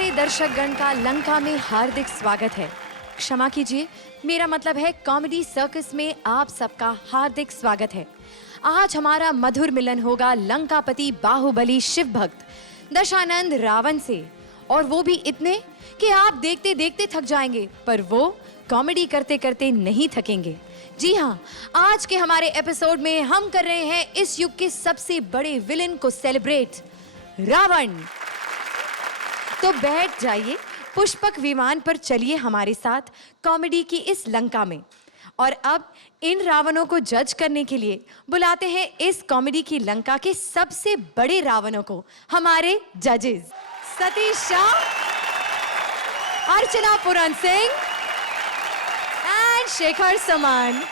प्यारे दर्शकगण का लंका में हार्दिक स्वागत है। क्षमा कीजिए, मेरा मतलब है कॉमेडी सर्कस में आप सबका हार्दिक स्वागत है। आज हमारा मधुर मिलन होगा लंकापति बाहुबली शिव भक्त दशानंद रावण से, और वो भी इतने कि आप देखते देखते थक जाएंगे, पर वो कॉमेडी करते करते नहीं थकेंगे। जी हाँ, आज के हमारे एपिसोड में हम कर रहे हैं इस युग के सबसे बड़े विलेन को सेलिब्रेट, रावण। तो बैठ जाइए, पुष्पक विमान पर चलिए हमारे साथ कॉमेडी की इस लंका में। और अब इन रावणों को जज करने के लिए बुलाते हैं इस कॉमेडी की लंका के सबसे बड़े रावणों को, हमारे जजेस सतीश शाह, अर्चना पुरन सिंह एंड शेखर समान।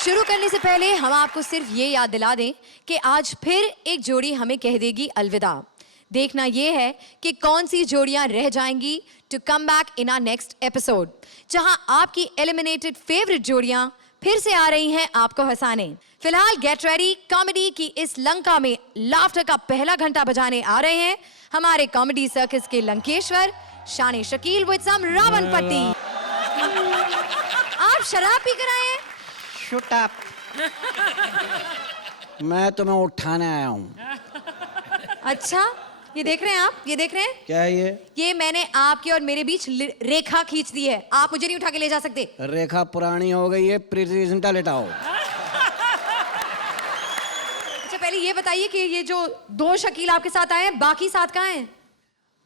शुरू करने से पहले हम आपको सिर्फ ये याद दिला दें कि आज फिर एक जोड़ी हमें कह देगी अलविदा। देखना यह है कि कौन सी जोड़ियां रह जाएंगी to come back in our next episode, जहां आपकी एलिमिनेटेड फेवरेट जोड़ियां फिर से आ रही हैं आपको हंसाने। फिलहाल गेट रेडी, कॉमेडी की इस लंका में लाफ्टर का पहला घंटा बजाने आ रहे हैं हमारे कॉमेडी सर्कस के लंकेश्वर शान शकील विद सम रावण पट्टी। आप शराब पी कर आए हैं? Shut up. मैं तुम्हें उठाने आया हूँ। अच्छा, ये देख रहे हैं आप? ये देख रहे हैं? क्या है ये? ये मैंने आपके और मेरे बीच रेखा खींच दी है। आप मुझे नहीं उठा के ले जा सकते। रेखा पुरानी हो गई है, प्रीति जिंटा लेटाओ। अच्छा, पहले ये बताइए कि ये जो दो शकील आपके साथ आए हैं, बाकी साथ कहाँ हैं?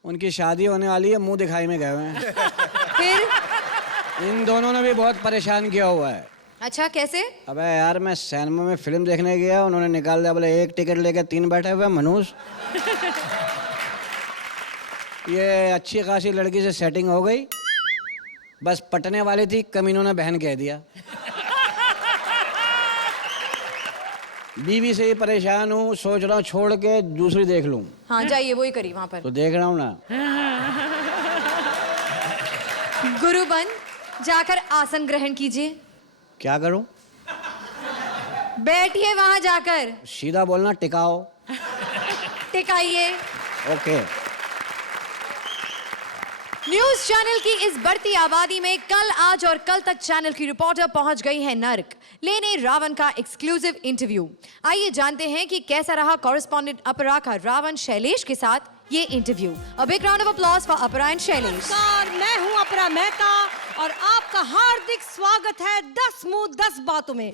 उनकी शादी होने वाली है, मुंह दिखाई में गए हुए हैं। फिर इन दोनों ने भी बहुत परेशान किया हुआ है। अच्छा, कैसे? अबे यार, मैं सिनेमा में फिल्म देखने गया, उन्होंने निकाल दिया, बोले एक टिकट लेके 3 बैठे हुए मनुष्य। ये अच्छी खासी लड़की से सेटिंग हो गई, बस पटने वाली थी, कमीनों ने बहन कह दिया। बीवी से ही परेशान हूँ, सोच रहा हूँ छोड़ के दूसरी देख लूँ। हाँ, जाइए, वही करिए वहां पर। तो देख रहा हूँ ना। गुरुबन, जाकर आसन ग्रहण कीजिए। क्या करूँ? बैठिए वहां जाकर। सीधा बोलना, टिकाओ। टिकाइए। ओके। न्यूज चैनल की इस बढ़ती आबादी में कल, आज और कल तक चैनल की रिपोर्टर पहुंच गई है नर्क लेने रावण का एक्सक्लूसिव इंटरव्यू। आइए जानते हैं कि कैसा रहा कॉरेस्पॉन्डेंट अपरा का रावण शैलेश के साथ ये interview. A big round of applause for अपरा एंड शैलेश। मैं हूं अपरा मेहता और आपका हार्दिक स्वागत है 10 मुंह 10 बातों में।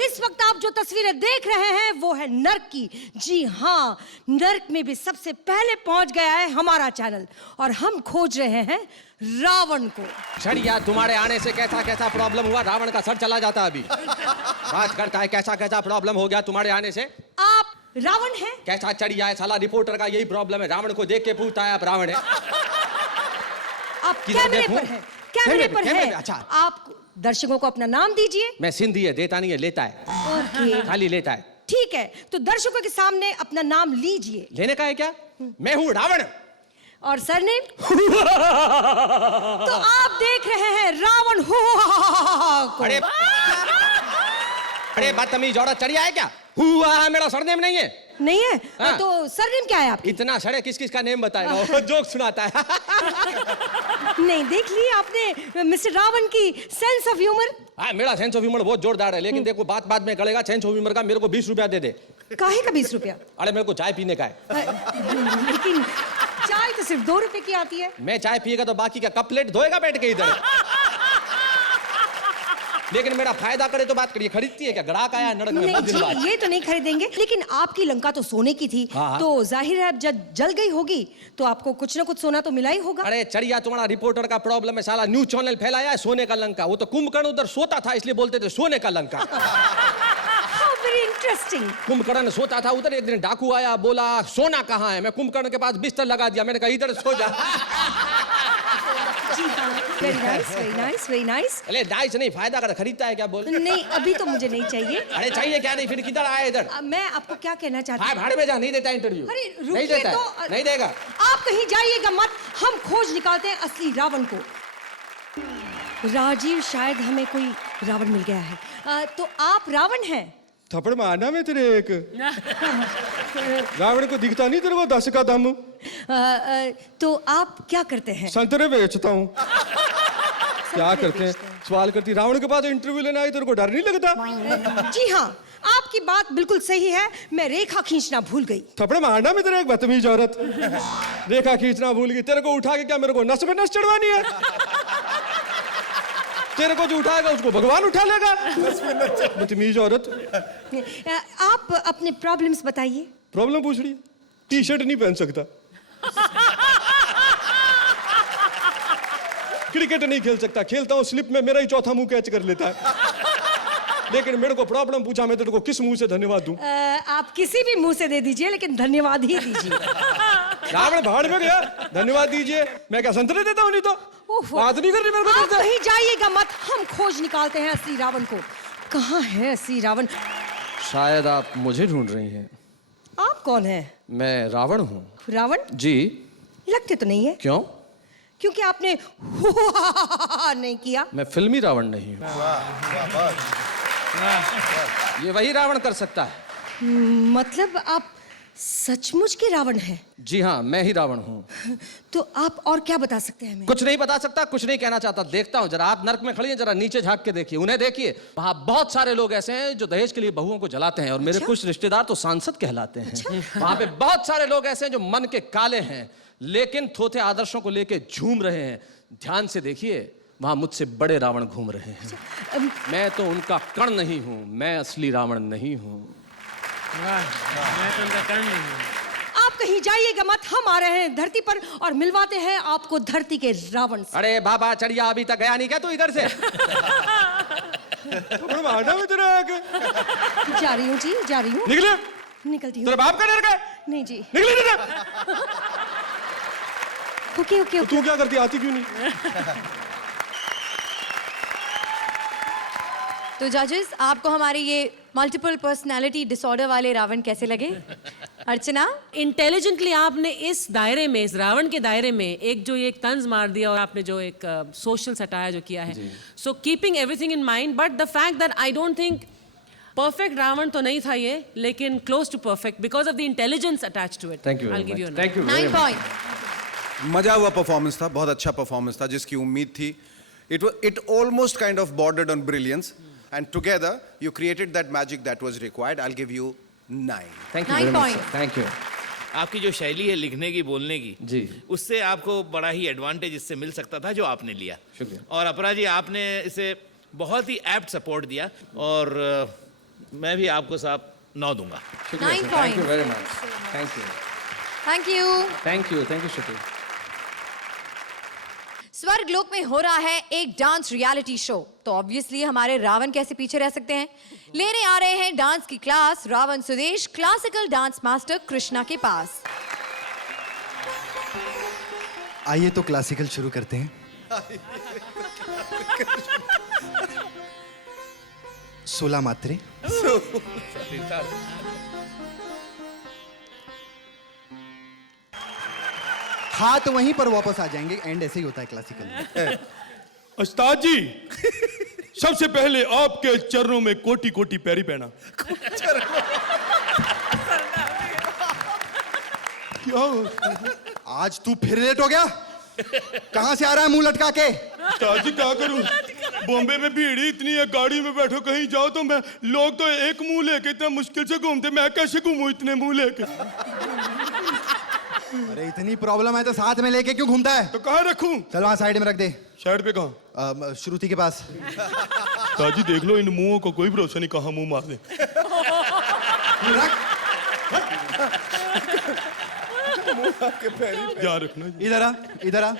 इस वक्त आप जो तस्वीरें देख रहे हैं वो है नर्क की। जी हाँ, नर्क में भी सबसे पहले पहुंच गया है हमारा चैनल और हम खोज रहे हैं रावण को। छड़िया, तुम्हारे आने से कैसा कैसा प्रॉब्लम हुआ, रावण का सर चला जाता अभी। बात करता है कैसा कैसा प्रॉब्लम हो गया तुम्हारे आने से। आप रावण हैं? कैसा चढ़िया है साला, रिपोर्टर का यही प्रॉब्लम है, रावण को देख के पूछता है आप रावण है। आप कैमरे पर हैं? कैमरे पर हैं। अच्छा, आप दर्शकों को अपना नाम दीजिए। मैं सिंधी है, देता नहीं है, लेता है। ओके, खाली लेता है। ठीक है, तो दर्शकों के सामने अपना नाम लीजिए। लेने का है क्या? मैं हूँ रावण। और सरनेम? तो आप देख रहे हैं रावण को। अरे बदतमीज औरत, चढ़िया है क्या? हुआ, मेरा सरनेम नहीं है। नहीं है? हाँ। तो सरनेम क्या है आपकी? इतना सड़े किस किस का नेम बताएगा, जोक सुनाता है। नहीं, देख ली आपने मिस्टर रावण की सेंस ऑफ ह्यूमर। हाँ, मेरा सेंस ऑफ ह्यूमर बहुत जोरदार है, लेकिन देखो बात बात में गलेगा। सेंस ऑफ ह्यूमर का मेरे को 20 रुपया दे दे। काहे का 20 रुपया? अरे मेरे को चाय पीने का है। लेकिन चाय तो सिर्फ 2 रुपए की आती है। मैं चाय पिएगा तो बाकी का कप प्लेट धोएगा बैठ के इधर। लेकिन मेरा फायदा करे तो बात करिए। खरीदती है क्या? ग्राहक आया नड़क में। नहीं जी, ये तो नहीं खरीदेंगे, लेकिन आपकी लंका तो सोने की थी। हाँ। तो जाहिर है जब जल गई होगी तो आपको कुछ ना कुछ सोना तो मिला ही होगा। अरे चढ़िया, तुम्हारा रिपोर्टर का प्रॉब्लम है, साला न्यूज चैनल फैलाया है सोने का लंका। वो तो कुंभकर्ण उधर सोता था इसलिए बोलते थे सोने का लंका। Very interesting. कुंभकर्ण सोता था उधर, एक दिन डाकू आया, बोला सोना कहाँ है। मैं कुंभकर्ण के पास बिस्तर लगा दिया, मैंने कहा इधर सो जा। Very nice, very nice, very nice. अरे नाइस नहीं, फायदा कर, खरीदता है क्या? बोल। नहीं, अभी तो मुझे नहीं चाहिए। अरे चाहिए क्या? नहीं फिर किधर आया इधर? मैं आपको क्या कहना चाहती हाँ, हूँ? भाड़ में जा, नहीं देता इंटरव्यू। अरे नहीं रुकिए देता तो। है, नहीं देगा। आप कहीं जाइएगा मत, हम खोज निकालते हैं असली रावण को। राजीव, शायद हमें कोई रावण मिल गया है। तो आप रावण हैं? थप्पड़ मारना मैं तेरे एक। रावण को दिखता नहीं तेरे को 10 का दम? तो आप क्या करते हैं? संतरे बेचता हूँ। क्या करते हैं? सवाल करती, रावण के पास इंटरव्यू लेने आई, तेरे को डर नहीं लगता? जी हाँ, आपकी बात बिल्कुल सही है, मैं रेखा खींचना भूल गई। थप्पड़ मारना मैं तेरे एक बदतमीज औरत। रेखा खींचना भूल गई, तेरे को उठा के क्या मेरे को नस पे नस चढ़वानी है? तेरे को जो उठाएगा उसको भगवान उठा लेगा। बदतमीज औरत। आप अपने प्रॉब्लम्स बताइए। प्रॉब्लम पूछ रही है? टी शर्ट नहीं पहन सकता, क्रिकेट नहीं खेल सकता, खेलता हूँ स्लिप में मेरा ही चौथा मुंह कैच कर लेता है। लेकिन मेरे को प्रॉब्लम पूछा, मैं तेरे को किस मुंह से धन्यवाद दूं? आप किसी भी मुंह से दे दीजिए, लेकिन धन्यवाद ही दीजिए। रावण भाड़ में गया, धन्यवाद दीजिए। मैं क्या संतरे देता हूँ? नहीं तो बात नहीं कर रही मेरे को। आप कहीं जाइएगा मत, हम खोज निकालते हैं असली रावण को। कहाँ है असली रावण? शायद आप मुझे ढूंढ रही हैं। आप कौन है? मैं रावण हूँ। रावण? जी। लगते तो नहीं है। क्यों? क्योंकि आपने नहीं किया। मैं फिल्मी रावण नहीं हूँ। ये वही रावण कर सकता है। मतलब आप सचमुच के रावण हैं? जी हाँ, मैं ही रावण हूँ। तो आप और क्या बता सकते हैं हमें? कुछ नहीं बता सकता, कुछ नहीं कहना चाहता। देखता हूँ, जरा आप नर्क में खड़ी हैं, जरा नीचे झांक के देखिए, उन्हें देखिए। वहाँ बहुत सारे लोग ऐसे हैं जो दहेज के लिए बहुओं को जलाते हैं, और मेरे कुछ रिश्तेदार तो सांसद कहलाते हैं। वहाँ पे बहुत सारे लोग ऐसे हैं जो मन के काले हैं, लेकिन थोथे आदर्शों को लेके झूम रहे हैं। ध्यान से देखिए, वहां मुझसे बड़े रावण घूम रहे हैं। मैं तो उनका कण नहीं हूं, मैं असली रावण नहीं हूं। मैं तो उनका कर्ण नहीं हूं। आप कहीं जाइएगा मत, हम आ रहे हैं धरती पर और मिलवाते हैं आपको धरती के रावण से। अरे बाबा चढ़िया, अभी तक गया नहीं क्या तू इधर से? थप्पड़ मारना मैं तेरे एक। जा रही हूँ जी, जा रही हूँ। निकले। निकलती हूँ। तेरे बाप का डर का? नहीं जी। निकले निकले। Okay okay okay. तू क्या करती, आती क्यों नहीं? तो जजेस, आपको हमारे ये मल्टीपल पर्सनालिटी डिसऑर्डर वाले रावण कैसे लगे? अर्चना? इंटेलिजेंटली आपने इस दायरे में, इस रावण के दायरे में एक जो ये एक तंज मार दिया, और आपने जो एक सोशल सटायर जो किया है, so keeping everything in mind, but the fact that I don't think perfect Ravan तो नहीं था ये, लेकिन close to perfect because of the intelligence attached to it. Thank you, I'll give you a thank you. 9 point. मजा हुआ performance था, बहुत अच्छा परफॉर्मेंस था, जिसकी उम्मीद थी। It almost kind of bordered on brilliance, and together you created that magic that was required. I'll give you 9. Thank you 9 very much, point. Thank you. आपकी जो शैली है लिखने की, बोलने की, जी। उससे आपको बड़ा ही एडवांटेज इससे मिल सकता था जो आपने लिया। शुक्रिया। और अपरा जी, आपने इसे बहुत ही एप्ट सपोर्ट दिया, और मैं भी आपको साहब 9 दूंगा। 9 thank you point. Very much, thank you, thank you. Thank you, thank you शुक्रिया। स्वर्गलोक में हो रहा है एक डांस रियलिटी शो, तो ऑब्वियसली हमारे रावण कैसे पीछे रह सकते हैं। लेने आ रहे हैं डांस की class Ravan Sudesh classical dance master Krishna के पास। आइए तो क्लासिकल शुरू करते हैं। 16 मात्रे। हाथ वहीं पर वापस आ जाएंगे, एंड ऐसे ही होता है क्लासिकल में। उस्ताद जी, सबसे पहले आपके चरणों में कोटि कोटि पैरी पहना। क्या? आज तू फिर लेट हो गया? कहां से आ रहा है मुंह लटका के? उस्ताद जी क्या करूं, बॉम्बे में भीड़ ही इतनी है, गाड़ी में बैठो कहीं जाओ तो मैं, लोग तो एक मुंह लेके इतना मुश्किल से घूमते, मैं कैसे घूमूं इतने मुंह लेके? अरे इतनी प्रॉब्लम है तो साथ में लेके क्यों घूमता है? तो कहाँ रखूं? चल वहां साइड में रख दे। साइड पे कहाँ? श्रुति के पास। उस्ताद जी देख लो, इन मुंहों को कोई भरोसा नहीं, कहाँ मुंह मार दे। ध्यान रखना जी। इधर आ, इधर आ।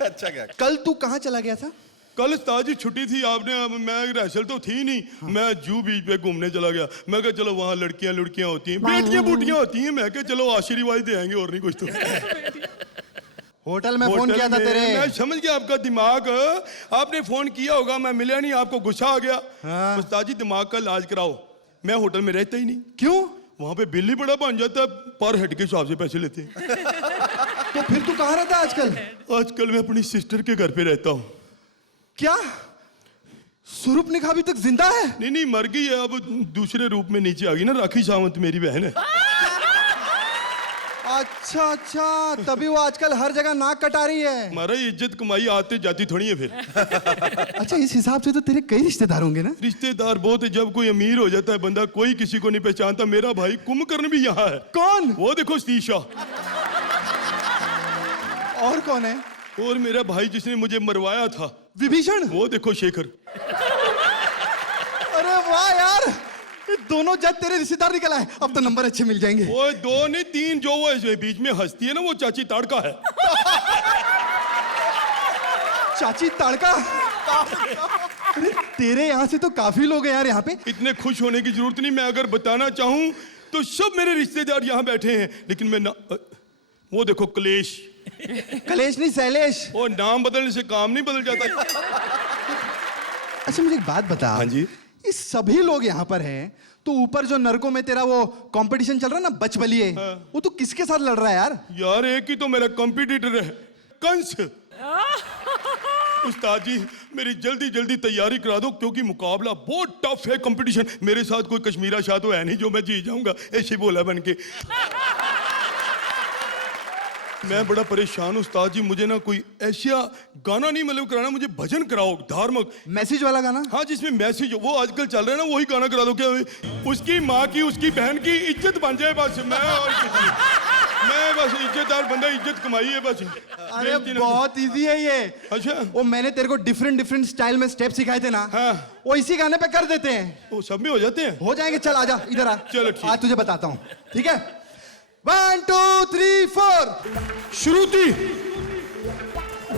अच्छा क्या? कल तू कहाँ चला गया था? कल उस्ताद जी छुट्टी थी, आपने, मैं रिहर्सल तो थी नहीं। हाँ। मैं जू बीच पे घूमने चला गया। मैं कहा चलो वहाँ लड़कियां होती हैं, बेटियां बूटियां होती हैं, मैं कहा चलो आशीर्वाद दे आएंगे, और नहीं कुछ तो। होटल में फोन किया था तेरे? मैं समझ गया आपका दिमाग, आपने फोन किया होगा, मैं मिला नहीं, आपको गुस्सा आ गया। हाँ। उस्ताद जी दिमाग का इलाज कराओ, मैं होटल में रहता ही नहीं। क्यों? वहाँ पे बिल ही बड़ा बन जाता है, पर हेड के हिसाब से पैसे लेते हैं। तो फिर तू कहाँ रहता है आजकल? आजकल मैं अपनी सिस्टर के घर पे रहता हूँ। क्या? स्वरूप निखा अभी तक जिंदा है? नहीं नहीं, मर गई है, अब दूसरे रूप में नीचे आ गई ना। राखी सावंत मेरी बहन है। अच्छा अच्छा, तभी वो आजकल हर जगह नाक कटा रही है। हमारा इज्जत कमाई आते जाती थोड़ी है फिर। अच्छा, इस हिसाब से तो तेरे कई रिश्तेदार होंगे ना? रिश्तेदार बहुत है। जब कोई अमीर हो जाता है बंदा, कोई किसी को नहीं पहचानता। मेरा भाई कुंभकर्ण भी यहाँ है। कौन? वो देखो सतीशा। और कौन है? और मेरा भाई जिसने मुझे मरवाया था, विभीषण। वो देखो शेखर। अरे वाह यार, ये दोनों जज तेरे रिश्तेदार निकल आए। अब तो नंबर अच्छे मिल जाएंगे। वो 2 नहीं 3, जो वो बीच में हंसती है ना, वो चाची ताड़का है। चाची ताड़का? अरे तेरे यहाँ से तो काफी लोग हैं यार यहाँ पे। इतने खुश होने की जरूरत नहीं। मैं अगर बताना चाहूं तो सब मेरे रिश्तेदार यहाँ बैठे हैं, लेकिन मैं ना, वो देखो कलेश। कलेश नहीं, शैलेश। वो नाम बदलने से काम नहीं बदल जाता। अच्छा मुझे एक बात बता। हाँ जी। ये सभी लोग यहाँ पर हैं, तो ऊपर जो नरकों में तेरा वो कंपटीशन चल रहा है ना, बच बलिए, वो तू किसके साथ लड़ रहा है यार? यार एक ही तो मेरा कंपटीटर है, कंस। उस्ताद जी मेरी जल्दी जल्दी तैयारी करा दो, क्योंकि मुकाबला बहुत टफ है। कंपटीशन मेरे साथ कोई कश्मीरा शाह तो है नहीं जो मैं जीत जाऊंगा ऐसे बोला बन के। मैं बड़ा परेशान हूँ उस्ताद जी। मुझे ना कोई ऐसा गाना नहीं मतलब कराना, मुझे भजन कराओ धार्मिक। मैसेज वाला गाना? हाँ, जिसमें मैसेज वो आजकल चल रहा है ना, वही गाना करा दो। क्या उसकी माँ की, उसकी बहन की इज्जत बन जाए बस। मैं बस इज्जतदार बंदा, इज्जत कमाई है बस। अरे बहुत इजी है ये। अच्छा, वो मैंने तेरे को डिफरेंट स्टाइल में स्टेप सिखाए थे ना, हाँ। वो इसी गाने पे कर देते हैं। वो सब में हो जाते हैं? हो जाएंगे। चल आजा इधर आ। चलो ठीक। आज तुझे बताता हूँ, ठीक है? 1 2 3 4। श्रुति,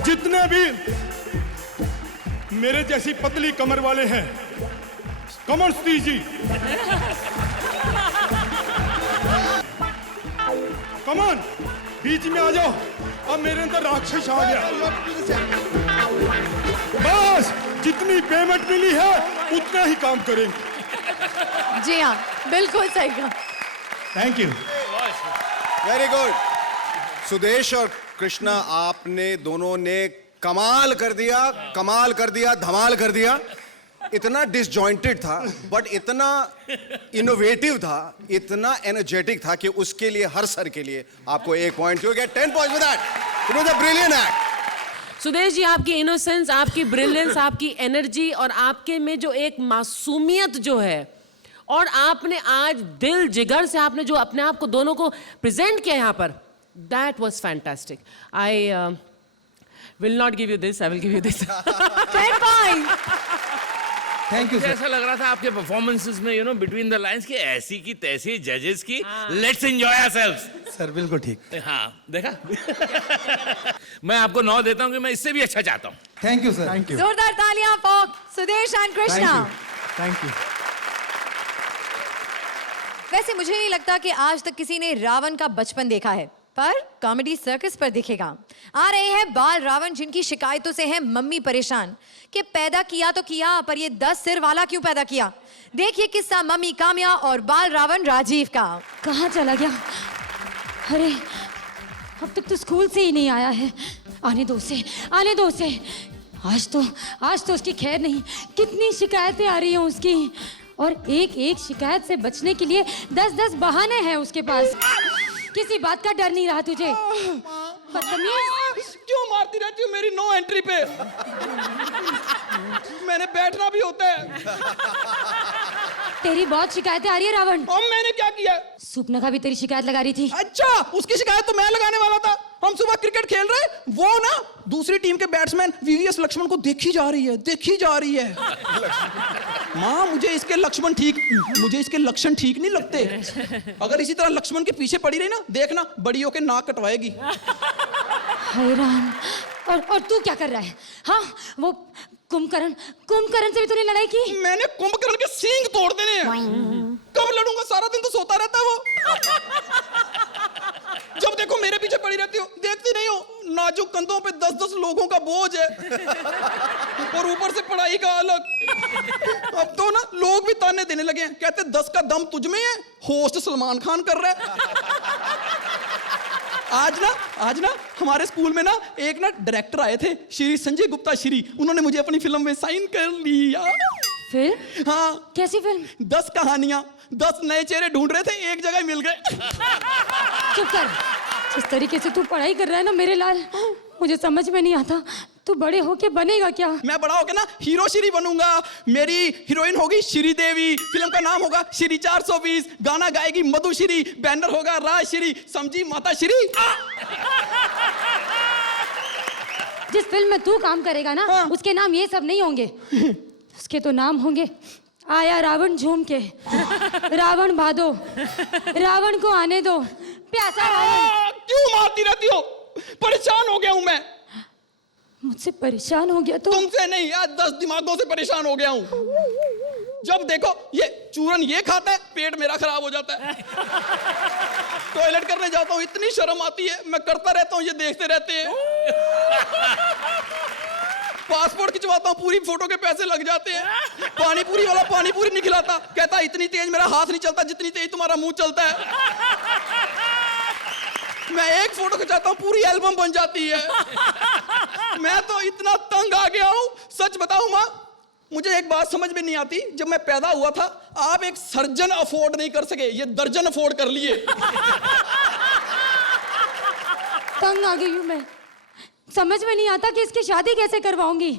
जितने भी मेरे जैसी पतली कमर वाले हैं, कमर सतीश जी, कमन बीच में आ जाओ। अब मेरे अंदर राक्षस आ गया। बस जितनी पेमेंट मिली है उतना ही काम करेंगे। जी हाँ, बिल्कुल सही कहा। Thank you. Very good. Sudesh और कृष्णा, आपने दोनों ने कमाल कर दिया, कमाल कर दिया, धमाल कर दिया। इतना डिसजॉइंटेड था बट इतना इनोवेटिव था, इतना एनर्जेटिक था कि उसके लिए, हर सर के लिए आपको 1 point. You get 10 points for that. It was a brilliant act. Sudesh ji, आपकी इनोसेंस, आपकी ब्रिलियंस, आपकी एनर्जी और आपके में जो एक मासूमियत जो है, और आपने आज दिल जिगर से आपने जो अपने आप को दोनों को प्रेजेंट किया यहाँ पर, that was fantastic. I will not give you this, I will give you this. 10 point. Thank you मुझे सर। ऐसा लग रहा था आपके परफॉर्मेंसेस में, you know, between the lines की ऐसी की तैसी जजेस की, लेट्स एंजॉय आवरसेल्व्स। सर बिल्कुल ठीक। हाँ, देखा। मैं आपको 9 देता हूँ कि मैं इससे भी अच्छा चाहता हूँ। Thank you sir. Thank you. जोरदार तालियां for Sudesh and Krishna. Thank you. वैसे मुझे नहीं लगता कि आज तक किसी ने रावण का बचपन देखा है, पर कॉमेडी सर्कस पर दिखेगा। आ रहे हैं बाल रावण, जिनकी शिकायतों से है मम्मी परेशान कि पैदा किया तो किया, पर ये 10 सिर वाला क्यों पैदा किया। देखिए किस्सा मम्मी काम्या और बाल रावण राजीव का। कहाँ चला गया? अरे अब तक तो स्कूल से ही नहीं आया है। आने दो उसे, आने दो उसे। आज तो उसकी खैर नहीं। कितनी शिकायतें आ रही हैं उसकी, और एक एक शिकायत से बचने के लिए 10-10 बहाने हैं उसके पास। किसी बात का डर नहीं रहा तुझे? बदतमीज। क्यों मारती रहती हो मेरी नो एंट्री पे? मैंने बैठना भी होता है। तेरी बहुत शिकायतें आ रही है रावण। और मैंने क्या किया? सुपना भी तेरी शिकायत लगा रही थी। अच्छा, उसकी शिकायत तो मैं लगाने वाला था। हम सुबह क्रिकेट खेल रहे, वो ना दूसरी टीम के बैट्समैन वीवीएस लक्ष्मण को देखी जा रही है। माँ, मुझे इसके लक्ष्मण ठीक नहीं लगते। अगर इसी तरह लक्ष्मण के पीछे पड़ी रही ना, देखना बड़ी होके नाक कटवाएगी। हैरान। और तू क्या कर रहा है? हाँ, वो कुंभकर्ण से भी तूने लड़ाई की? मैंने कुंभकर्ण के सींग तोड़ देने हैं। कब लड़ूंगा? सारा दिन तो सोता रहता है वो। जब देखो मेरे पीछे पड़ी रहती हो, देखती नहीं हो नाजुक कंधों पे 10-10 लोगों का बोझ है, और ऊपर से पढ़ाई का अलग। अब तो ना लोग भी ताने देने लगे हैं, कहते 10 का दम तुझ में है, होस्ट सलमान खान कर रहा है। आज ना हमारे स्कूल में ना एक ना डायरेक्टर आए थे, श्री संजय गुप्ता श्री, उन्होंने मुझे अपनी फिल्म में साइन कर लिया। फिल्म? हाँ। कैसी फिल्म? 10 कहानियां, 10 नए चेहरे ढूंढ रहे थे, एक जगह मिल गए। चुप कर। जिस तरीके से तू पढ़ाई कर रहा है ना मेरे लाल, मुझे समझ में नहीं आता तू बड़े होके बनेगा क्या? मैं बड़ा होके ना हीरो श्री बनूंगा। मेरी हीरोइन होगी श्री देवी, फिल्म का नाम होगा श्री 420, गाना गाएगी मधुश्री, बैनर होगा राजश्री, समझी माता श्री। जिस फिल्म में तू काम करेगा ना, हाँ। उसके नाम ये सब नहीं होंगे। उसके तो नाम होंगे आया रावण झूम के, रावण भादो, रावण को आने दो, प्यासा रावण। क्यों मारती रहती हो? परेशान हो गया हूं मैं। मुझसे परेशान हो गया तो? तुमसे नहीं, आज 10 दिमागों से परेशान हो गया हूं। जब देखो ये चूरन ये खाता है, पेट मेरा खराब हो जाता है। टॉयलेट करने जाता हूं, इतनी शर्म आती है, मैं करता रहता हूं, ये देखते रहते हैं। पासपोर्ट खिंचवाता हूं, पूरी फोटो के पैसे लग जाते हैं। पानी पूरी वाला पानी पूरी नहीं खिलाता, कहता इतनी तेज मेरा हाथ नहीं चलता जितनी तेज तुम्हारा मुंह चलता है। मैं एक फोटो खिंचाता हूं, पूरी एल्बम बन जाती है। मैं तो इतना तंग आ गया हूं, सच बताऊं माँ, मुझे एक बात समझ में नहीं आती। जब मैं पैदा हुआ था, आप एक सर्जन अफोर्ड नहीं कर सके, ये दर्जन अफोर्ड कर लिए। तंग आ गई हूं मैं, समझ में नहीं आता कि इसकी शादी कैसे करवाऊंगी।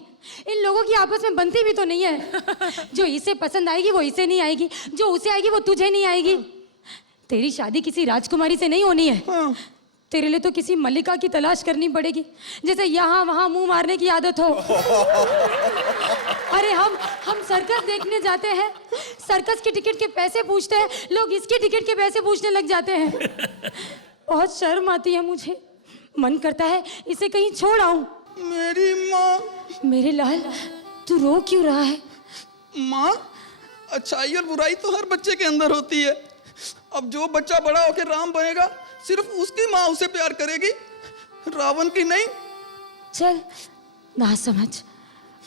इन लोगों की आपस में बनती भी तो नहीं है। जो इसे पसंद आएगी वो इसे नहीं आएगी, जो उसे आएगी वो तुझे नहीं आएगी। तेरी शादी किसी राजकुमारी से नहीं होनी है। तेरे लिए तो किसी मल्लिका की तलाश करनी पड़ेगी, जैसे यहाँ वहाँ मुंह मारने की आदत हो। अरे हम सर्कस देखने जाते हैं, सर्कस की टिकट के पैसे पूछते हैं, लोग इसकी टिकट के पैसे पूछने लग जाते हैं। बहुत शर्म आती है मुझे, मन करता है इसे कहीं छोड़ आऊं। मेरी माँ। मेरे लाल, तू रो क्यों रहा है? माँ, अच्छाई और बुराई तो हर बच्चे के अंदर होती है। अब जो बच्चा बड़ा होकर राम बनेगा, सिर्फ उसकी माँ उसे प्यार करेगी, रावण की नहीं। चल ना समझ,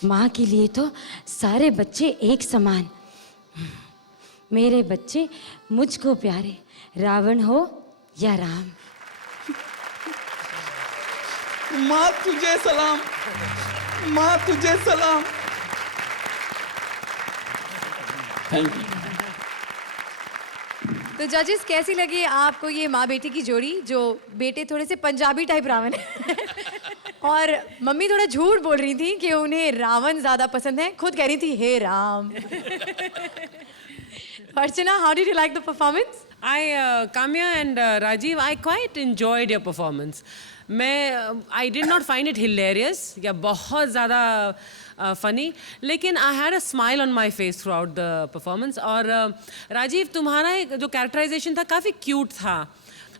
माँ के लिए तो सारे बच्चे एक समान। मेरे बच्चे मुझको प्यारे, रावण हो या राम। माँ तुझे सलाम, माँ तुझे सलाम। Thank you. तो जजेस, कैसी लगी आपको ये माँ बेटी की जोड़ी, जो बेटे थोड़े से पंजाबी टाइप रावण है और मम्मी थोड़ा झूठ बोल रही थी कि उन्हें रावण ज्यादा पसंद है, खुद कह रही थी हे राम। अर्चना, how did you like the performance? Kamya and Rajiv, I quite enjoyed your performance. I did not find it hilarious या बहुत ज़्यादा funny, लेकिन I had a smile on my face throughout the performance. और राजीव, तुम्हारा जो characterization था काफ़ी cute था,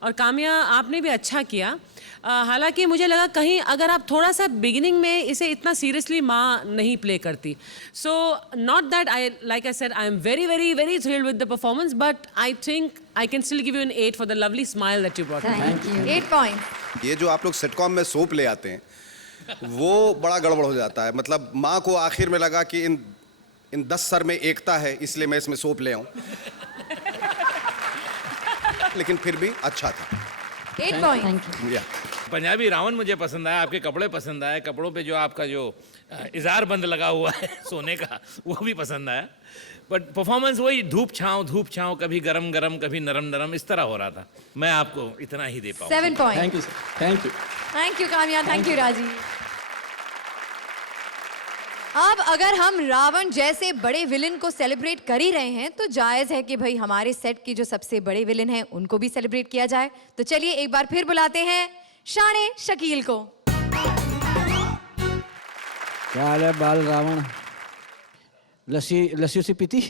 और काम्या आपने भी अच्छा किया। हालांकि मुझे लगा कहीं अगर आप थोड़ा सा बिगिनिंग में इसे इतना सीरियसली माँ नहीं प्ले करती। So not that I like I said I am very very very thrilled with the performance, but I think I can still give you an 8 for the lovely smile that you brought. Thank you. 8 point. ये जो आप लोग sitcom में soap ले आते हैं, वो बड़ा गड़बड़ हो जाता है। मतलब माँ को आखिर में लगा कि इन 10 सर में एकता है, इसलिए मैं इसमें सोप ले आऊं। लेकिन फिर भी अच्छा था। 8 पॉइंट। पंजाबी रावण मुझे पसंद आया, आपके कपड़े पसंद आए, कपड़ों पे जो आपका जो इजार बंद लगा हुआ है सोने का, वो भी पसंद आया। बट परफॉर्मेंस वही धूप छाँव, कभी गरम गरम कभी नरम नरम, इस तरह हो रहा था। मैं आपको इतना ही दे पाऊँ। 7 point. Thank you sir, thank you. Thank you Kamya, thank you Rajeev. अब अगर हम रावण जैसे बड़े विलन को सेलिब्रेट कर ही रहे हैं, तो जायज है कि भाई हमारे सेट के जो सबसे बड़े विलन हैं उनको भी सेलिब्रेट किया जाए। तो चलिए एक बार फिर बुलाते हैं शाने शकील को। क्या हाल है बाल रावण? लस्सी उसी पीती?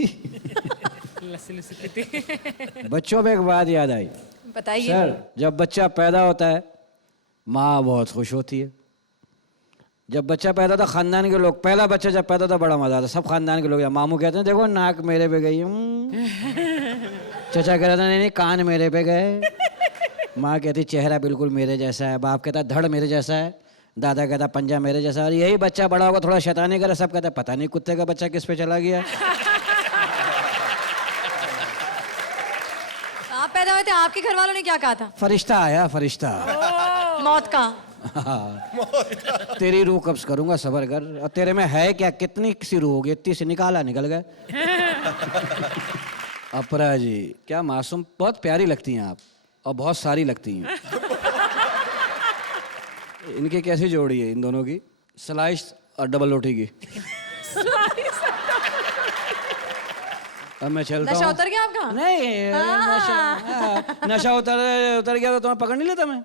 बच्चों में एक बात याद आई। बताइए सर, जब बच्चा पैदा होता है माँ बहुत खुश होती है। जब बच्चा पैदा होता, खानदान के लोग, पहला बच्चा जब पैदा होता बड़ा मजा आता, सब खानदान के लोग, मामू कहते हैं देखो नाक मेरे पे गई, चचा कहता नहीं कान मेरे पे गए, माँ कहती चेहरा बिल्कुल मेरे जैसा है, बाप कहता धड़ मेरे जैसा है, दादा कहता पंजा मेरे जैसा। और यही बच्चा बड़ा होगा थोड़ा शैतानी करे, सब कहता पता नहीं कुत्ते का बच्चा किस पे चला गया। आप पैदा हुए थे, आपके घर वालों ने क्या कहा था? फरिश्ता आया, फरिश्ता। मौत का। तेरी रूह कब्ज करूंगा, सबर कर। और तेरे में है क्या, कितनी सी रूह होगी? इतनी से निकाला, निकल गए। अपरा जी क्या मासूम, बहुत प्यारी लगती हैं आप, और बहुत सारी लगती हैं। इनकी कैसी जोड़ी है इन दोनों की, स्लाइस और डबल रोटी की? अब मैं चलता हूँ। नशा उतर गया आपका? नहीं, नशा उतर गया तो तुम्हें पकड़ नहीं लेता मैं?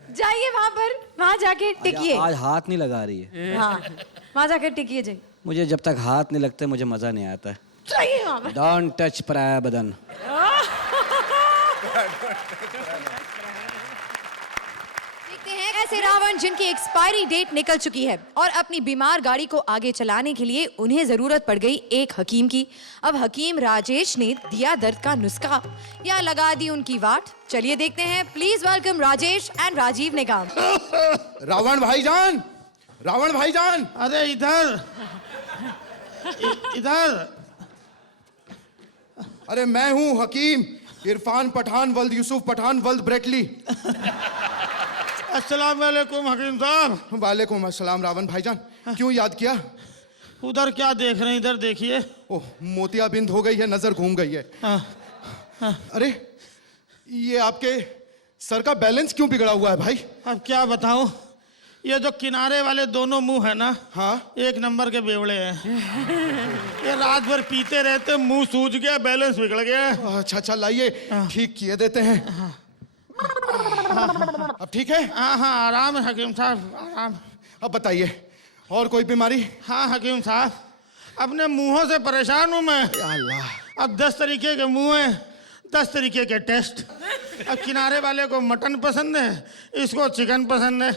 जाइए वहां जाके टिकिए। आज हाथ नहीं लगा रही है। हाँ, वहां जाके टिकिए जी। मुझे जब तक हाथ नहीं लगते मुझे मजा नहीं आता है। जाइए वहां पर। डोंट टच पराया बदन। देखते हैं ऐसे रावण जिनकी एक्सपायरी डेट निकल चुकी है और अपनी बीमार गाड़ी को आगे चलाने के लिए उन्हें जरूरत पड़ गई एक हकीम की। अब हकीम राजेश ने दिया दर्द का नुस्खा या लगा दी उनकी वाट। चलिए देखते हैं। Please welcome Rajesh and Rajeev Nigam. Ravan भाईजान, रावण भाईजान, अरे इधर इधर। अरे मैं हूँ हकीम इरफान पठान वल्द यूसुफ पठान वल्द ब्रेटली। अस्सलाम वालेकुम हकीम साहब। वालेकुम अस्सलाम। रावण भाईजान क्यों याद किया? उधर क्या देख रहे हैं, इधर देखिए। ओह, मोतियाबिंद हो गई है, नजर घूम गई है। अरे ये आपके सर का बैलेंस क्यों बिगड़ा हुआ है भाई? अब क्या बताऊं, ये जो किनारे वाले दोनों मुंह है ना, हाँ, एक नंबर के बेवड़े हैं। ये रात भर पीते रहते, मुंह सूज गया, बैलेंस बिगड़ गया। अच्छा अच्छा, लाइए ठीक किए देते हैं। अब ठीक है? हाँ हाँ, आराम है हकीम साहब, आराम। अब बताइए और कोई बीमारी? हाँ हकीम साहब, अपने मुंहों से परेशान हूँ मैं। अल्लाह। अब 10 तरीके के मुंह हैं, 10 तरीके के टेस्ट। अब किनारे वाले को मटन पसंद है, इसको चिकन पसंद है।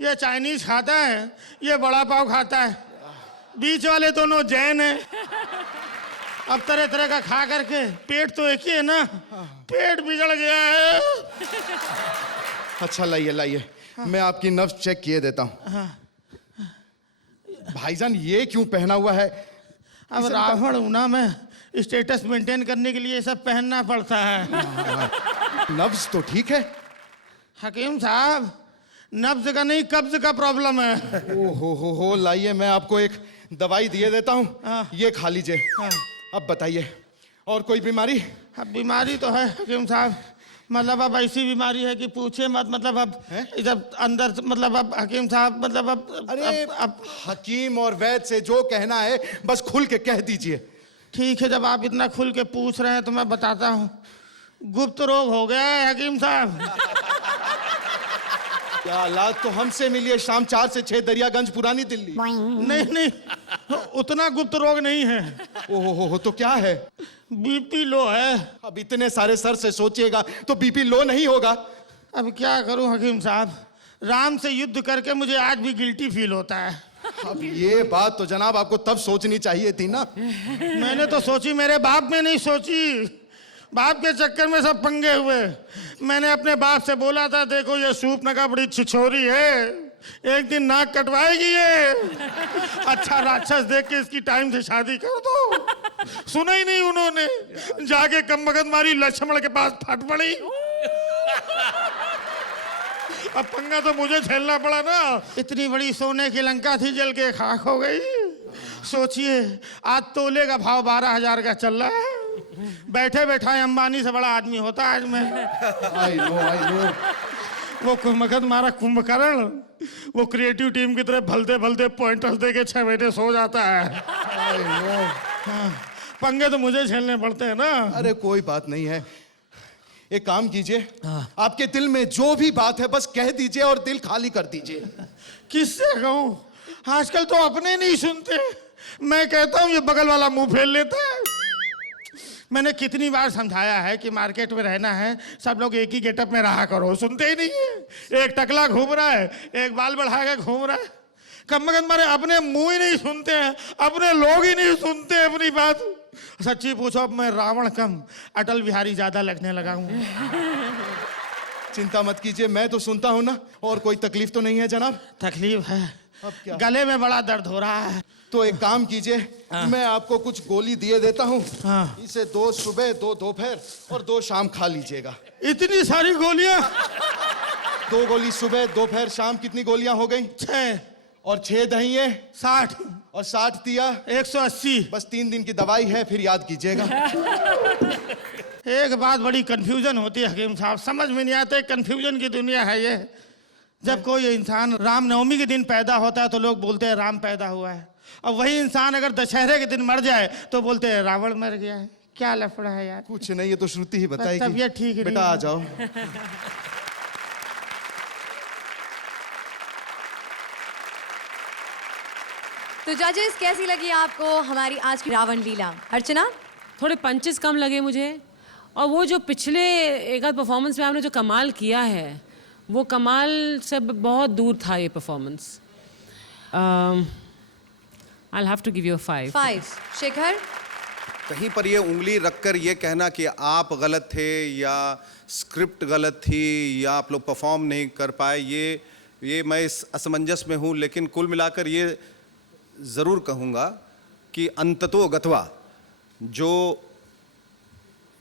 ये चाइनीज खाता है, ये बड़ा पाव खाता है। बीच वाले दोनों जैन हैं। अब तरह तरह का खा करके पेट तो एक ही है ना, पेट बिगड़ गया है। अच्छा लाइए लाइए, मैं आपकी नब्ज चेक किए देता हूँ। भाईजान ये क्यों पहना हुआ है? अब रावण हूं ना मैं, स्टेटस मेंटेन करने के लिए सब पहनना पड़ता है। नब्ज तो ठीक है? हकीम साहब, नब्ज का नहीं, कब्ज का प्रॉब्लम है। ओ हो, लाइए मैं आपको एक दवाई दिए देता हूँ, ये खा लीजिए। अब बताइए और कोई बीमारी? अब बीमारी तो है हकीम साहब, मतलब अब ऐसी बीमारी है कि पूछे मत। मतलब अब जब अंदर, मतलब अब हकीम साहब, मतलब अब अरे अब हकीम और वैद्य से जो कहना है बस खुल के कह दीजिए। ठीक है, जब आप इतना खुल के पूछ रहे हैं तो मैं बताता हूँ। गुप्त रोग हो गया है हकीम साहब। क्या हालात, तो हमसे मिलिए शाम 4 से 6 दरियागंज पुरानी दिल्ली। नहीं, उतना गुप्त रोग नहीं है। ओहो, तो क्या है? बीपी लो है। अब इतने सारे सर से सोचिएगा तो बीपी लो नहीं होगा। अब क्या करूं हकीम साहब, राम से युद्ध करके मुझे आज भी गिल्टी फील होता है। अब ये बात तो जनाब आपको तब सोचनी चाहिए थी ना। मैंने तो सोची, मेरे बाप ने नहीं सोची। बाप के चक्कर में सब पंगे हुए। मैंने अपने बाप से बोला था, देखो ये सूप नगा बड़ी छिछोरी है, एक दिन नाक कटवाएगी ये। अच्छा राक्षस देख के इसकी टाइम से शादी कर दो। सुना ही नहीं उन्होंने, जाके कमबख्त मारी लक्ष्मण के पास फट पड़ी। अब पंगा तो मुझे झेलना पड़ा ना। इतनी बड़ी सोने की लंका थी, जल के खाक हो गई। सोचिए, आज तोले का भाव 12,000 का चल रहा है। बैठे बैठा अंबानी से बड़ा आदमी होता आज मैं। I know. वो कुंभकर्ण मारा कुंभकर्ण, वो क्रिएटिव टीम की तरह भलते भलते पॉइंटर्स दे के 6 महीने सो जाता है। हाँ, पंगे तो मुझे झेलने पड़ते हैं ना। अरे कोई बात नहीं है, एक काम कीजिए, आपके दिल में जो भी बात है बस कह दीजिए और दिल खाली कर दीजिए। किससे कहूं, आजकल तो अपने नहीं सुनते। मैं कहता हूं ये बगल वाला मुंह फेर लेता है। मैंने कितनी बार समझाया है कि मार्केट में रहना है, सब लोग एक ही गेटअप में रहा करो, सुनते ही नहीं है। एक टकला घूम रहा है, एक बाल बढ़ा के घूम रहा है। कमबख्त मारे अपने मुंह ही नहीं सुनते हैं, अपने लोग ही नहीं सुनते अपनी बात। सच्ची पूछो, अब मैं रावण कम अटल बिहारी ज्यादा लगने लगा हूं। चिंता मत कीजिए, मैं तो सुनता हूं ना। और कोई तकलीफ तो नहीं है जनाब? तकलीफ है, अब क्या? गले में बड़ा दर्द हो रहा है। तो एक काम कीजिए, मैं आपको कुछ गोली दिए देता हूँ, इसे 2 सुबह 2 दोपहर और 2 शाम खा लीजिएगा। इतनी सारी गोलियां? 2 गोली सुबह, दोपहर, शाम कितनी गोलियां हो गई? 6 और 6 दहिए 60 और 60 दिया 180। बस 3 दिन की दवाई है, फिर याद कीजिएगा। एक बात बड़ी कंफ्यूजन होती है हकीम साहब, समझ में नहीं आते, कंफ्यूजन की दुनिया है ये। जब कोई इंसान रामनवमी के दिन पैदा होता है तो लोग बोलते हैं राम पैदा हुआ है, और वही इंसान अगर दशहरे के दिन मर जाए तो बोलते हैं रावण मर गया है। क्या लफड़ा है यार? कुछ नहीं, ये तो श्रुति ही बताएगी। तबीयत ठीक बेटा आ जाओ। तो जजेस, कैसी लगी आपको हमारी आज की रावण लीला? अर्चना? थोड़े पंचेस कम लगे मुझे, और वो जो पिछले एक आध परफॉर्मेंस में आपने जो कमाल किया है वो कमाल से बहुत दूर था ये performance. I have to give you 5। 5। Shekhar? कहीं पर ये उंगली रखकर ये कहना कि आप गलत थे या स्क्रिप्ट गलत थी या आप लोग परफॉर्म नहीं कर पाए, ये मैं इस असमंजस में हूँ। लेकिन कुल मिलाकर ये ज़रूर कहूँगा कि अंततो गत्वा जो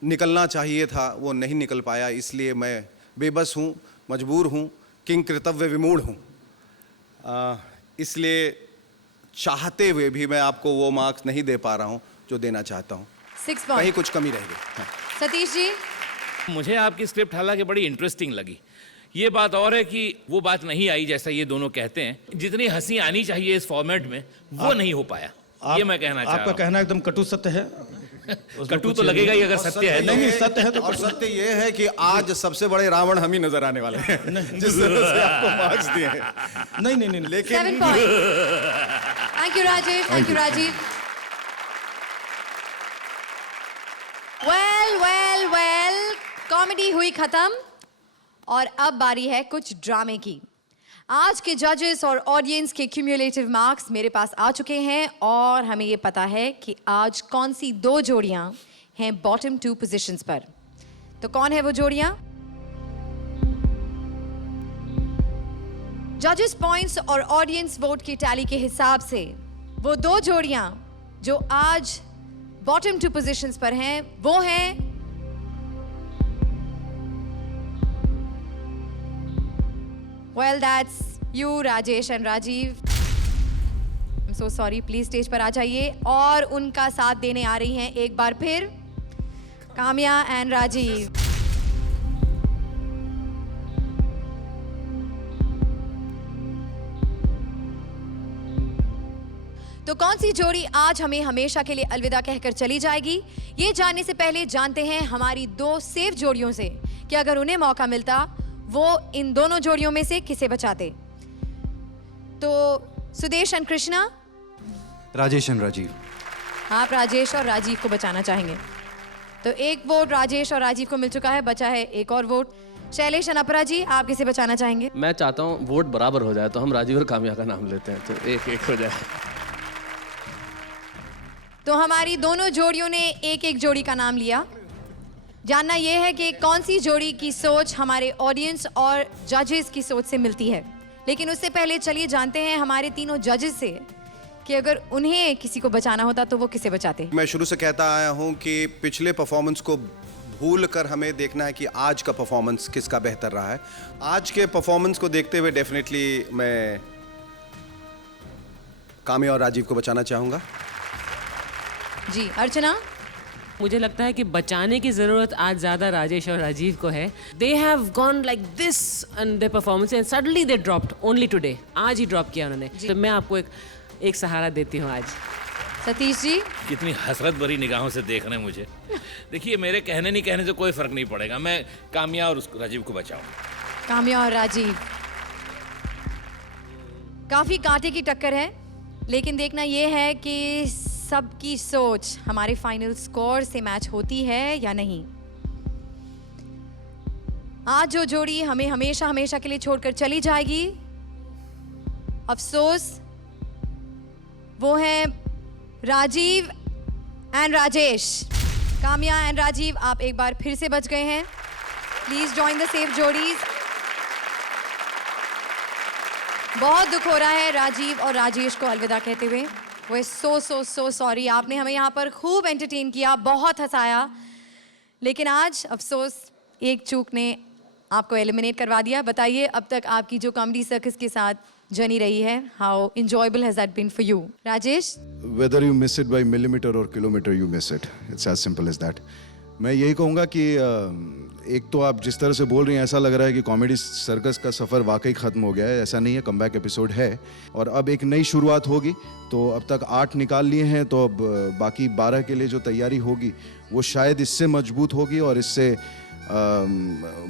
निकलना चाहिए था वो नहीं निकल पाया, इसलिए मैं बेबस हूँ, मजबूर हूँ, किंग कर्तव्य विमूढ़ हूँ। इसलिए चाहते हुए भी मैं आपको वो मार्क्स नहीं दे पा रहा हूँ जो देना चाहता हूँ। 6 कहीं पॉइंट। कुछ कमी रह गई। हाँ। सतीश जी? मुझे आपकी स्क्रिप्ट हालांकि बड़ी इंटरेस्टिंग लगी। ये बात और है कि वो बात नहीं आई जैसा ये दोनों कहते हैं। जितनी हंसी आनी चाहिए इस फॉर्मेट में वो नहीं हो पाया, ये मैं कहना चाह रहा आपका हूँ। कहना एकदम कटु सत्य है। कटु तो लगेगा ही अगर सत्य है। नहीं, सत्य है तो और सत्य ये है कि आज सबसे बड़े रावण हम ही नजर आने वाले हैं, जिस तरह से आपको मार्क्स दिए हैं। नहीं, लेकिन 7 point. Thank you Rajesh, thank you Rajeev. Well, comedy हुई खत्म और अब बारी है कुछ ड्रामे की। आज के जजेस और ऑडियंस के क्यूमुलेटिव मार्क्स मेरे पास आ चुके हैं और हमें ये पता है कि आज कौन सी 2 जोड़ियां हैं बॉटम 2 पोजीशंस पर। तो कौन है वो जोड़ियां? जजेस पॉइंट्स और ऑडियंस वोट की टैली के हिसाब से वो 2 जोड़ियां जो आज बॉटम 2 पोजीशंस पर हैं वो हैं Well, that's you, Rajesh and Rajiv. I'm so sorry. Please stage पर आ जाइए। और उनका साथ देने आ रही हैं एक बार फिर काम्या एंड राजीव। तो कौन सी जोड़ी आज हमें हमेशा के लिए अलविदा कहकर चली जाएगी, ये जानने से पहले जानते हैं हमारी 2 सेफ जोड़ियों से कि अगर उन्हें मौका मिलता वो इन दोनों जोड़ियों में से किसे बचाते। तो सुदेश एंड कृष्णा? राजेश एंड राजीव। आप राजेश और राजीव को बचाना चाहेंगे, तो एक वोट राजेश और राजीव को मिल चुका है, बचा है एक और वोट। शैलेश एंड अपरा जी, आप किसे बचाना चाहेंगे? मैं चाहता हूँ वोट बराबर हो जाए, तो हम राजीव और काम्या का नाम लेते हैं, तो 1-1 हो जाए। तो हमारी दोनों जोड़ियों ने एक जोड़ी का नाम लिया। जानना यह है कि कौन सी जोड़ी की सोच हमारे ऑडियंस और जजेस की सोच से मिलती है। लेकिन उससे पहले चलिए जानते हैं हमारे तीनों जजेस से कि अगर उन्हें किसी को बचाना होता तो वो किसे बचाते। मैं शुरू से कहता आया हूं कि पिछले परफॉर्मेंस को भूल कर हमें देखना है कि आज का परफॉर्मेंस किसका बेहतर रहा है। आज के परफॉर्मेंस को देखते हुए डेफिनेटली मैं काम्या और राजीव को बचाना चाहूंगा। जी अर्चना? मुझे लगता है कि बचाने की ज़रूरत आज ज़्यादा राजेश और राजीव को है। They have gone like this and their performance and suddenly they dropped only today. आज ही ड्रॉप किया उन्होंने, तो मैं आपको एक सहारा देती हूँ आज। सतीश जी? कितनी हसरत भरी निगाहों से देख रहे हैं मुझे। देखिए, मेरे कहने नहीं कहने से कोई फर्क नहीं पड़ेगा, मैं काम्या और राजीव को बचाऊंगा। काम्या और राजीव, काफी कांटे की टक्कर है, लेकिन देखना यह है कि सबकी सोच हमारे फाइनल स्कोर से मैच होती है या नहीं। आज जो जोड़ी हमें हमेशा हमेशा के लिए छोड़कर चली जाएगी, अफसोस, वो है राजीव एंड राजेश। काम्या एंड राजीव, आप एक बार फिर से बच गए हैं। Please join the safe जोड़ीज। बहुत दुख हो रहा है राजीव और राजेश को अलविदा कहते हुए। वो सो सॉरी। आपने हमें यहाँ पर खूब एंटरटेन किया, बहुत हंसाया, लेकिन आज अफसोस एक चूक ने आपको एलिमिनेट करवा दिया। बताइए अब तक आपकी जो कॉमेडी सर्कस के साथ जर्नी रही है, how enjoyable has that been for you? Rajesh? Whether you miss it by millimeter or kilometer, you miss it. It's as simple as that. मैं यही कहूँगा कि एक तो आप जिस तरह से बोल रही हैं ऐसा लग रहा है कि कॉमेडी सर्कस का सफ़र वाकई ख़त्म हो गया है। ऐसा नहीं है, कमबैक एपिसोड है और अब एक नई शुरुआत होगी। तो अब तक 8 निकाल लिए हैं, तो अब बाकी 12 के लिए जो तैयारी होगी वो शायद इससे मजबूत होगी और इससे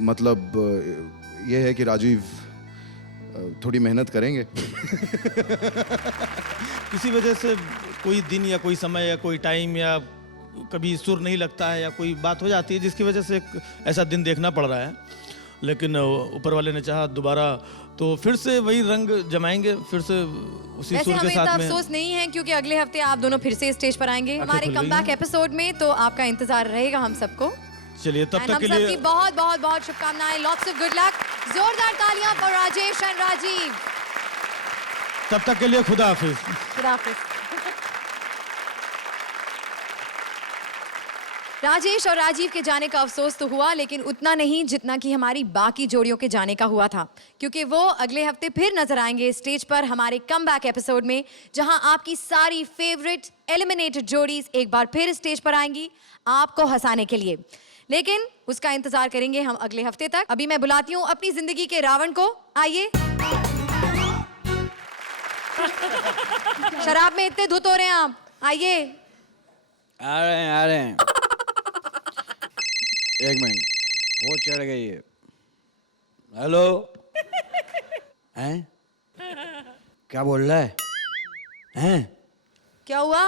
मतलब ये है कि राजीव थोड़ी मेहनत करेंगे। किसी वजह से कोई दिन या कोई समय या कोई टाइम या कभी सुर नहीं लगता है या कोई बात हो जाती है जिसकी वजह से ऐसा दिन देखना पड़ रहा है, लेकिन ऊपर वाले ने चाहा दोबारा तो फिर से वही रंग जमाएंगे, फिर से उसी सुर के साथ में। अफसोस नहीं है क्योंकि अगले हफ्ते आप दोनों फिर से स्टेज पर आएंगे हमारे कमबैक एपिसोड में, तो आपका इंतजार रहेगा हम सबको। चलिए तब तक के लिए सबकी बहुत बहुत बहुत शुभकामनाएं, लॉट्स ऑफ गुड लक। जोरदार तालियां फॉर राजेश एंड राजीव। तब तक के लिए खुदा हाफिज। खुदा हाफिज। राजेश और राजीव के जाने का अफसोस तो हुआ, लेकिन उतना नहीं जितना कि हमारी बाकी जोड़ियों के जाने का हुआ था, क्योंकि वो अगले हफ्ते फिर नजर आएंगे स्टेज पर हमारे कमबैक एपिसोड में, जहां आपकी सारी फेवरेट एलिमिनेटेड जोड़ीज एक बार फिर स्टेज पर आएंगी आपको हंसाने के लिए। लेकिन उसका इंतजार करेंगे हम अगले हफ्ते तक। अभी मैं बुलाती हूँ अपनी जिंदगी के रावण को। आइए। शराब में इतने धुत हो रहे हैं आप, आइए। आ रहे हैं। एक मिनट, वो चढ़ गई है। हेलो। हैं? क्या बोल रहा है? हैं? क्या हुआ?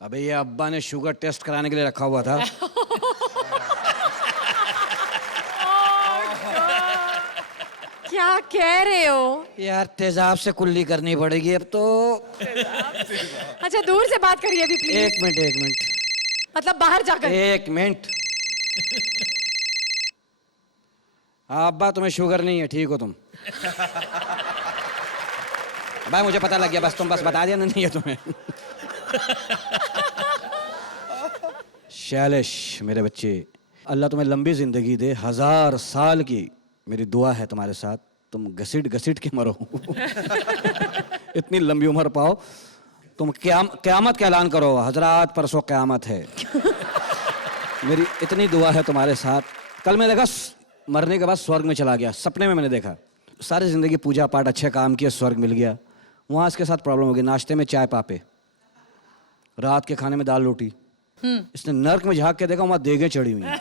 अबे ये अब्बा ने शुगर टेस्ट कराने के लिए रखा हुआ था। क्या कह रहे हो? यार तेजाब से कुल्ली करनी पड़ेगी अब तो। अच्छा दूर से बात करिए अभी प्लीज। एक मिनट। मतलब बाहर जाकर। एक मिनट। हाँ अब्बा तुम्हें शुगर नहीं है, ठीक हो तुम? भाई मुझे पता लग गया, बस तुम बस बता दिया नहीं है तुम्हें। शैलेश मेरे बच्चे, अल्लाह तुम्हें लंबी जिंदगी दे, 1000 साल की मेरी दुआ है तुम्हारे साथ। तुम घसीट के मरो। इतनी लंबी उम्र पाओ, तुम क़यामत का ऐलान करो, हजरात परसों क़यामत है। मेरी इतनी दुआ है तुम्हारे साथ। कल मैं देखा मरने के बाद स्वर्ग में चला गया, सपने में मैंने देखा। सारी ज़िंदगी पूजा पाठ अच्छे काम किए, स्वर्ग मिल गया। वहाँ इसके साथ प्रॉब्लम हो गई, नाश्ते में चाय पापे, रात के खाने में दाल रोटी। इसने नर्क में झाँक के देखा, वहाँ देगे चढ़ी हुई हैं,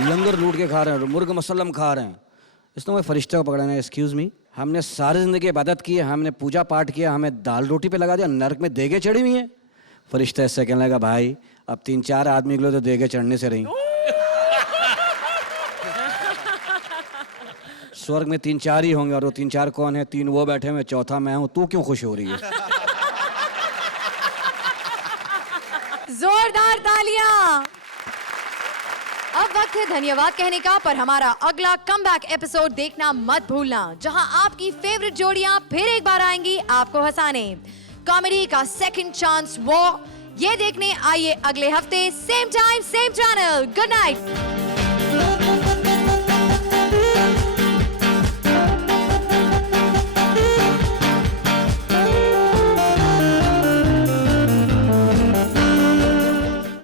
लंगर लूट के खा रहे हैं, मुर्ग मुसल्लम खा रहे हैं। इसने वो फरिश्ते को पकड़ा है, एक्सक्यूज़ मी, हमने सारी ज़िंदगी इबादत की है, हमने पूजा पाठ किया, हमें दाल रोटी पे लगा दिया, नर्क में देगे चढ़ी हुई हैं। फरिश्ता इससे कहने लगा, भाई अब 3-4 आदमी के लिए तो देगे चढ़ने से रही। स्वर्ग में 3-4 ही होंगे, और वो 3-4 कौन है? 3 वो बैठे हुए, चौथा मैं हूँ। तू क्यों खुश हो रही है? जोरदार तालियां। अब वक्त है धन्यवाद कहने का, पर हमारा अगला कमबैक एपिसोड देखना मत भूलना, जहां आपकी फेवरेट जोड़ियां फिर एक बार आएंगी आपको हंसाने। कॉमेडी का सेकंड चांस वो, ये देखने आइए अगले हफ्ते, same time same channel. Good night.